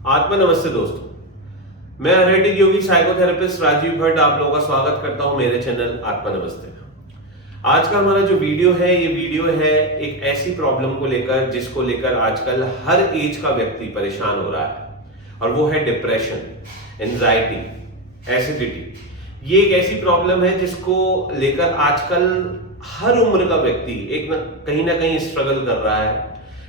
आत्मा नमस्ते दोस्तों। मैं अनलिटिक योगी साइकोथेरेपिस्ट राजीव भट्ट आप लोगों का स्वागत करता हूं मेरे चैनल आत्मा नमस्ते में। आज का हमारा जो वीडियो है ये वीडियो है एक ऐसी प्रॉब्लम को लेकर जिसको लेकर आजकल हर एज का व्यक्ति परेशान हो रहा है और वो है डिप्रेशन, एंजाइटी, एसिडिटी। ये एक ऐसी प्रॉब्लम है जिसको लेकर आजकल हर उम्र का व्यक्ति कहीं ना कहीं स्ट्रगल कर रहा है।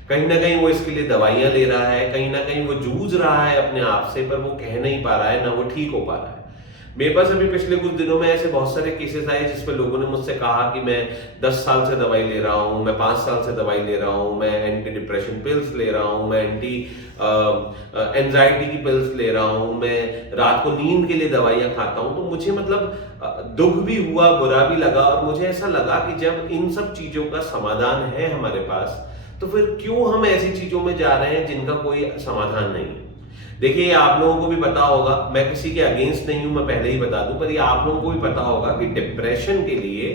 कहीं ना कहीं वो इसके लिए दवाइयां ले रहा है, कहीं ना कहीं वो जूझ रहा है अपने आप से, पर वो कह नहीं पा रहा है, ना वो ठीक हो पा रहा है। मेरे पास अभी पिछले कुछ दिनों में ऐसे बहुत सारे केसेस आए जिसमें लोगों ने मुझसे कहा कि मैं 10 साल से दवाई ले रहा हूँ, मैं 5 साल से दवाई ले रहा हूँ, मैं एंटी डिप्रेशन पिल्स ले रहा हूँ, मैं एंटी एंजाइटी की पिल्स ले रहा हूँ, मैं रात को नींद के लिए दवाइयां खाता हूँ। तो मुझे दुख भी हुआ, बुरा भी लगा, और मुझे ऐसा लगा कि जब इन सब चीजों का समाधान है हमारे पास, तो फिर क्यों हम ऐसी चीजों में जा रहे हैं जिनका कोई समाधान नहीं है। देखिए, आप लोगों को भी पता होगा, मैं किसी के अगेंस्ट नहीं हूं, मैं पहले ही बता दूं, पर ये आप लोगों को भी पता होगा कि डिप्रेशन के लिए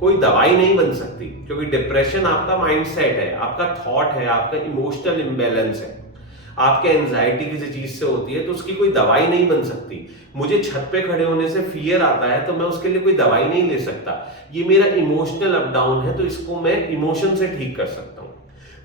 कोई दवाई नहीं बन सकती, क्योंकि डिप्रेशन आपका माइंडसेट है, आपका थॉट है, आपका इमोशनल इम्बैलेंस है। आपके एंजाइटी किसी चीज से होती है तो उसकी कोई दवाई नहीं बन सकती। मुझे छत पे खड़े होने से फियर आता है तो मैं उसके लिए कोई दवाई नहीं ले सकता। ये मेरा इमोशनल अप डाउन है तो इसको मैं इमोशन से ठीक कर सकता हूं।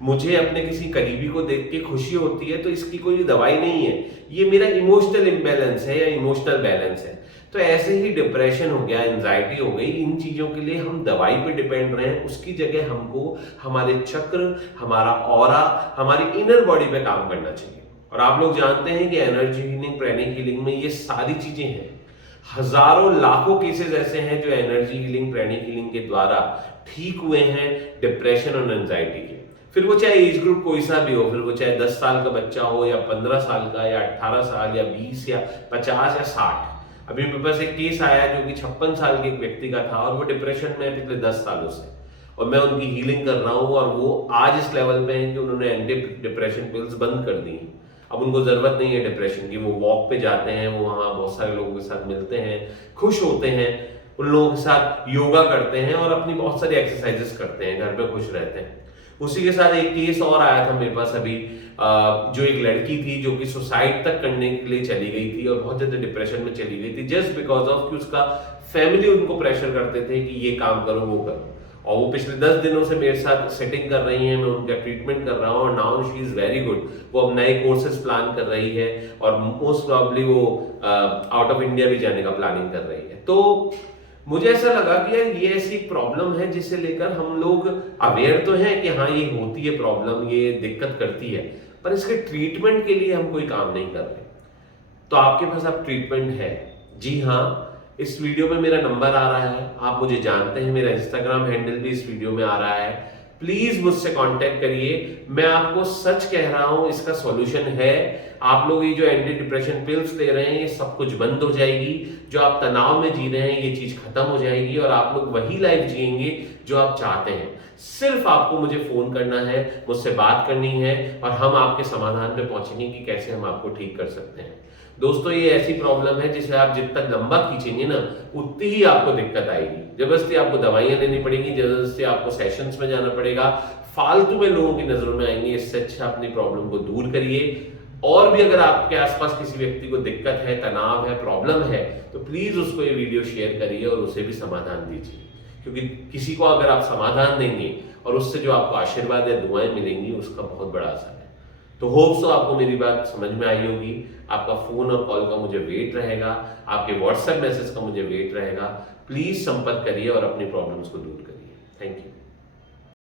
मुझे अपने किसी करीबी को देख के खुशी होती है तो इसकी कोई दवाई नहीं है, ये मेरा इमोशनल इम्बैलेंस है या इमोशनल बैलेंस है। तो ऐसे ही डिप्रेशन हो गया, एंजाइटी हो गई, इन चीजों के लिए हम दवाई पे डिपेंड रहे, उसकी जगह हमको हमारे चक्र, हमारा ऑरा, हमारी इनर बॉडी पे काम करना चाहिए। और आप लोग जानते हैं कि एनर्जी हीलिंग, प्राणिक हीलिंग में ये सारी चीजें हैं। हजारों लाखों केसेस ऐसे हैं जो एनर्जी हीलिंग, प्राणिक हीलिंग के द्वारा ठीक हुए हैं डिप्रेशन और एंजाइटी के। फिर वो चाहे एज ग्रुप कोई सा भी हो, फिर वो चाहे 10 साल का बच्चा हो या 15 साल का या 18 साल या 20 या 50 या 60। अभी मेरे पास एक केस आया जो कि 56 साल के एक व्यक्ति का था और वो डिप्रेशन में पिछले 10 सालों से, और मैं उनकी हीलिंग कर रहा हूँ और वो आज इस लेवल पे हैं कि उन्होंने एंटी डिप्रेशन पिल्स बंद कर दी। अब उनको जरूरत नहीं है डिप्रेशन की, वो वॉक पे जाते हैं, वो वहाँ बहुत सारे लोगों के साथ मिलते हैं, खुश होते हैं, उन लोगों के साथ योगा करते हैं और अपनी बहुत सारी एक्सरसाइजेस करते हैं, घर पे खुश रहते हैं। उसी के साथ एक केस और आया था मेरे पास अभी, जो एक लड़की थी जो कि सुसाइड तक करने के लिए चली गई थी और बहुत ज्यादा डिप्रेशन में चली गई थी, जस्ट बिकॉज ऑफ कि उसका फैमिली उनको प्रेशर करते थे कि ये काम करो, वो करो। और वो पिछले 10 दिनों से मेरे साथ सेटिंग कर रही हैं, मैं उनका ट्रीटमेंट कर रहा हूँ और now she is very good. वो अब नए कोर्सेज प्लान कर रही है और मोस्ट प्रॉब्ली वो आउट ऑफ इंडिया भी जाने का प्लानिंग कर रही है। तो मुझे ऐसा लगा कि यार ये ऐसी प्रॉब्लम है जिसे लेकर हम लोग अवेयर तो हैं कि हाँ ये होती है प्रॉब्लम, ये दिक्कत करती है, पर इसके ट्रीटमेंट के लिए हम कोई काम नहीं कर रहे। तो आपके पास अब ट्रीटमेंट है। जी हाँ, इस वीडियो में मेरा नंबर आ रहा है, आप मुझे जानते हैं, मेरा इंस्टाग्राम हैंडल भी इस वीडियो में आ रहा है। प्लीज मुझसे कांटेक्ट करिए, मैं आपको सच कह रहा हूं, इसका सॉल्यूशन है। आप लोग ये जो एंटी डिप्रेशन पिल्स ले रहे हैं ये सब कुछ बंद हो जाएगी, जो आप तनाव में जी रहे हैं ये चीज खत्म हो जाएगी और आप लोग वही लाइफ जिएंगे जो आप चाहते हैं। सिर्फ आपको मुझे फोन करना है, मुझसे बात करनी है और हम आपके समाधान पे पहुंचेंगे कि कैसे हम आपको ठीक कर सकते हैं। दोस्तों, ये ऐसी प्रॉब्लम है जिसे आप जितना लंबा खींचेंगे ना उतनी ही आपको दिक्कत आएगी। जबरदस्ती आपको दवाइयां लेनी पड़ेगी, जबरदस्ती आपको सेशंस में जाना पड़ेगा, फालतू में लोगों की नजरों में आएंगे। इससे अच्छा अपनी प्रॉब्लम को दूर करिए। और भी अगर आपके आसपास किसी व्यक्ति को दिक्कत है, तनाव है, प्रॉब्लम है, तो प्लीज उसको ये वीडियो शेयर करिए और उसे भी समाधान दीजिए। क्योंकि किसी को अगर आप समाधान देंगे और उससे जो आपको आशीर्वाद या दुआएं मिलेंगी उसका बहुत बड़ा असर है। तो होप सो आपको मेरी बात समझ में आई होगी। आपका फोन और कॉल का मुझे वेट रहेगा, आपके व्हाट्सएप मैसेज का मुझे वेट रहेगा। प्लीज संपर्क करिए और अपनी प्रॉब्लम्स को दूर करिए। Thank you.